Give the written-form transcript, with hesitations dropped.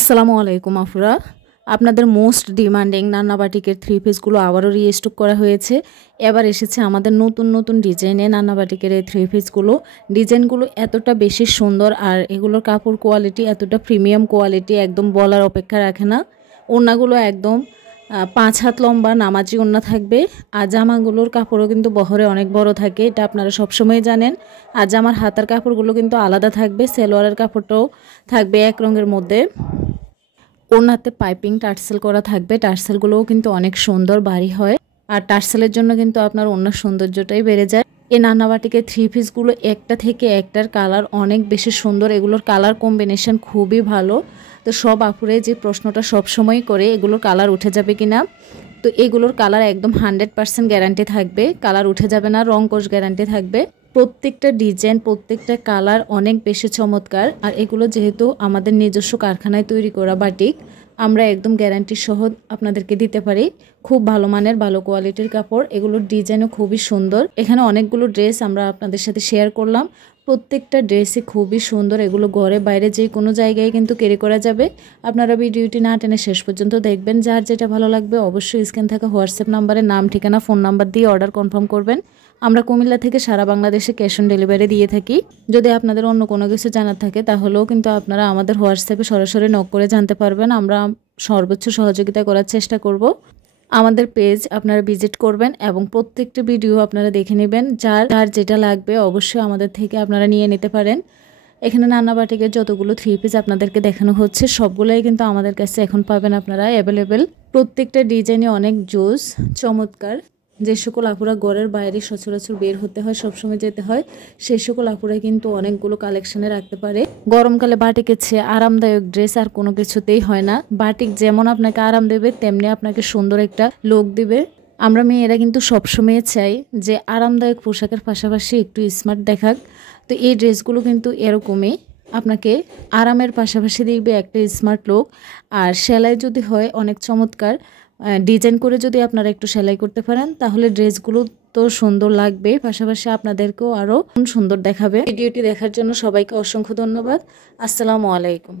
আসসালামু আলাইকুম আফরা। আপনাদের মোস্ট ডিমান্ডিং নান্না বাটিকের থ্রি পিসগুলো আবারও রিস্টক করা হয়েছে। এবার এসেছে আমাদের নতুন নতুন ডিজাইনে নান্না বাটিকের এই থ্রি পিসগুলো। ডিজাইনগুলো এতটা বেশি সুন্দর আর এগুলোর কাপড় কোয়ালিটি এতটা প্রিমিয়াম কোয়ালিটি, একদম বলার অপেক্ষা রাখে না। ওড়নাগুলো একদম 5 হাত লম্বা নামাজি ওড়না থাকবে। আর জামাগুলোর কাপড়ও কিন্তু বহরে অনেক বড় থাকে, এটা আপনারা সবসময় জানেন। আর জামার হাতার কাপড়গুলো কিন্তু আলাদা থাকবে, সেলোয়ারের কাপড়টাও থাকবে এক রঙের মধ্যে। ওড়নাতে পাইপিং টার্সেল করা থাকবে, টার্সেলগুলোও কিন্তু অনেক সুন্দর ভারী হয়। আর টার্সেলের জন্য কিন্তু আপনার ওড়নার সৌন্দর্যটাই বেড়ে যায়। এই নান্না বাটিকের থ্রি পিসগুলো একটা থেকে একটার কালার অনেক বেশি সুন্দর, এগুলোর কালার কম্বিনেশন খুবই ভালো। তো সব আপুরে যে প্রশ্নটা সবসময় করে এগুলোর কালার উঠে যাবে কিনা, তো এগুলোর কালার একদম 100% গ্যারান্টি থাকবে, কালার উঠে যাবে না, রং কোষ গ্যারান্টি থাকবে। প্রত্যেকটা ডিজাইন প্রত্যেকটা কালার অনেক বেশি চমৎকার। আর এগুলো যেহেতু আমাদের নিজস্ব কারখানায় তৈরি করা বাটিক, আমরা একদম গ্যারান্টি সহ আপনাদেরকে দিতে পারি। খুব ভালো মানের ভালো কোয়ালিটির কাপড়, এগুলোর ডিজাইনও খুবই সুন্দর। এখানে অনেকগুলো ড্রেস আমরা আপনাদের সাথে শেয়ার করলাম, প্রত্যেকটা ড্রেসই খুবই সুন্দর। এগুলো ঘরে বাইরে যে কোনো জায়গায় কিন্তু ক্যারি করা যাবে। আপনারা ভিডিওটি না টেনে শেষ পর্যন্ত দেখবেন। যার যেটা ভালো লাগবে অবশ্যই স্ক্রিন থাকা হোয়াটসঅ্যাপ নাম্বারে নাম ঠিকানা ফোন নাম্বার দিয়ে অর্ডার কনফার্ম করবেন। আমরা কুমিল্লা থেকে সারা বাংলাদেশে ক্যাশ অন ডেলিভারি দিয়ে থাকি। যদি আপনাদের অন্য কোনো কিছু জানার থাকে তাহলেও কিন্তু আপনারা আমাদের হোয়াটসঅ্যাপে সরাসরি নক করে জানতে পারবেন, আমরা সর্বোচ্চ সহযোগিতা করার চেষ্টা করব। আমাদের পেজ আপনারা ভিজিট করবেন এবং প্রত্যেকটা ভিডিও আপনারা দেখে নেবেন। যার যেটা লাগবে অবশ্যই আমাদের থেকে আপনারা নিয়ে নিতে পারেন। এখানে নান্না বাটিকের যতগুলো থ্রি পিস আপনাদেরকে দেখানো হচ্ছে সবগুলোই কিন্তু আমাদের কাছে এখন পাবেন আপনারা অ্যাভেলেবেল। প্রত্যেকটা ডিজাইনে অনেক জোস চমৎকার। যে সকল আপুরা ঘরের বাইরে সচরাচর বের হতে হয়, সবসময় যেতে হয়, সেই সকল আপুরা কিন্তু অনেকগুলো কালেকশনে রাখতে পারে। গরমকালে বাটিকের চেয়ে আরামদায়ক ড্রেস আর কোনো কিছুতেই হয় না। বাটিক যেমন আপনাকে আরাম দেবে তেমনি আপনাকে সুন্দর একটা লুক দিবে। আমরা মেয়েরা কিন্তু সবসময় চাই যে আরামদায়ক পোশাকের পাশাপাশি একটু স্মার্ট দেখাক। তো এই ড্রেসগুলো কিন্তু এরকমই, আপনাকে আরামের পাশাপাশি দেখবে একটা স্মার্ট লুক। আর সেলাই যদি হয় অনেক চমৎকার ডিজাইন করে যদি আপনারা একটু সেলাই করতে পারেন তাহলে ড্রেসগুলো তো সুন্দর লাগবে, পাশাপাশি আপনাদেরকেও আরও সুন্দর দেখাবে। ভিডিওটি দেখার জন্য সবাইকে অসংখ্য ধন্যবাদ। আসসালামু আলাইকুম।